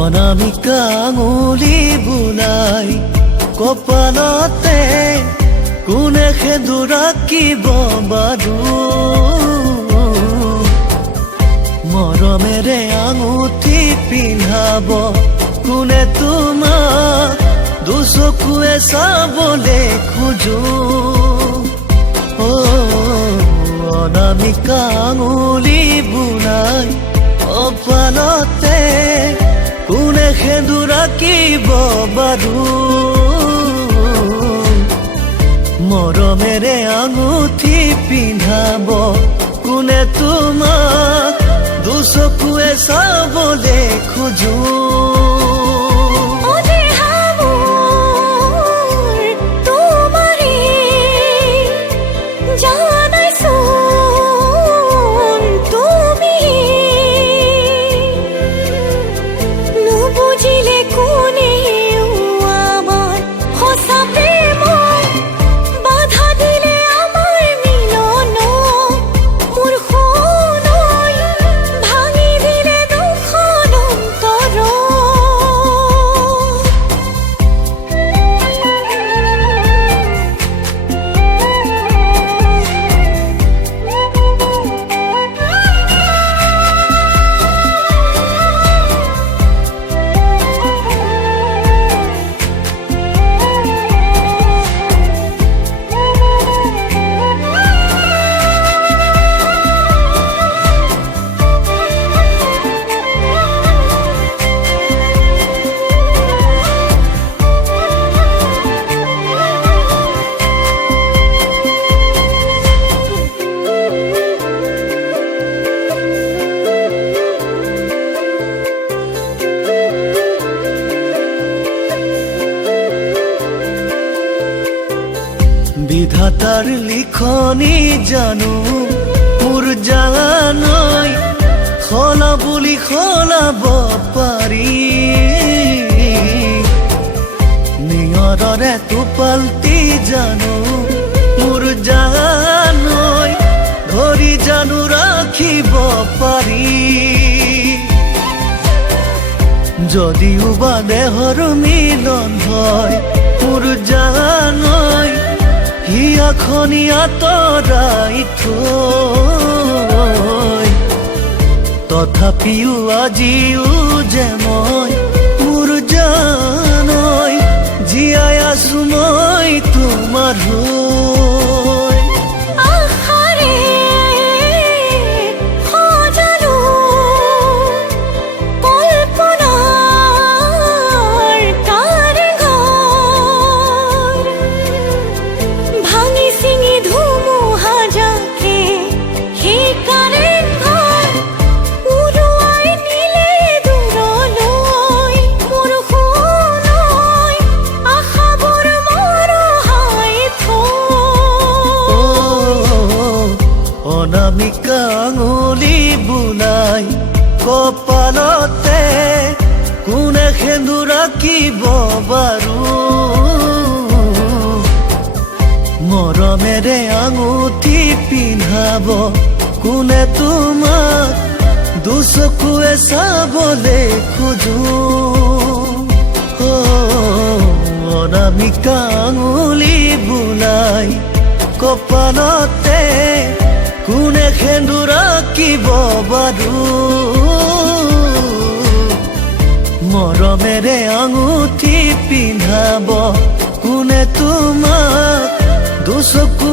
অনামিকা আঙুলি বুলাই কপালতে কোনে সেন্দুৰ আঁকিব বাৰু মৰমেৰে আঙুঠি পিন্ধাব কোনে তোমাক দুচকুৱে চাবলে খোজো অনামিকা আঙুলি বুলাই কপালতে কোনে সেন্দুৰ আঁকিব বাৰু মৰমেৰে আঙুঠি পিন্ধাব কোনে তোমাক দুচকুৱে চাবলে খোজো বিধাতাৰ লিখনি জানো মোৰ জানৈ খলা বুলি খলাব পাৰি নিয়ৰৰে টোপালটি জানো মোৰ জানৈ ধৰি জানো ৰাখিব পাৰি যদিও বা দেহৰ মিলন হয় মোৰ জানৈ হিয়াখনি আঁতৰাই থৈ তথাপিও আজিও যে মই মোৰ জানৈ জীয়াই আছো মই তোমাৰ হৈ অনামিকা আঙুলি বুলাই কপালতে কোনে সেন্দুৰ আঁকিব বাৰু মৰমেৰে আঙুঠি পিন্ধাব কোনে তোমাক দুচকুৱে চাবলে খোজো অনামিকা আঙুলি বুলাই কপালতে কোনে সেন্দুৰ আঁকিব বাৰু মৰমেৰে আঙুঠি পিন্ধাব কোনে তোমাক দুচকু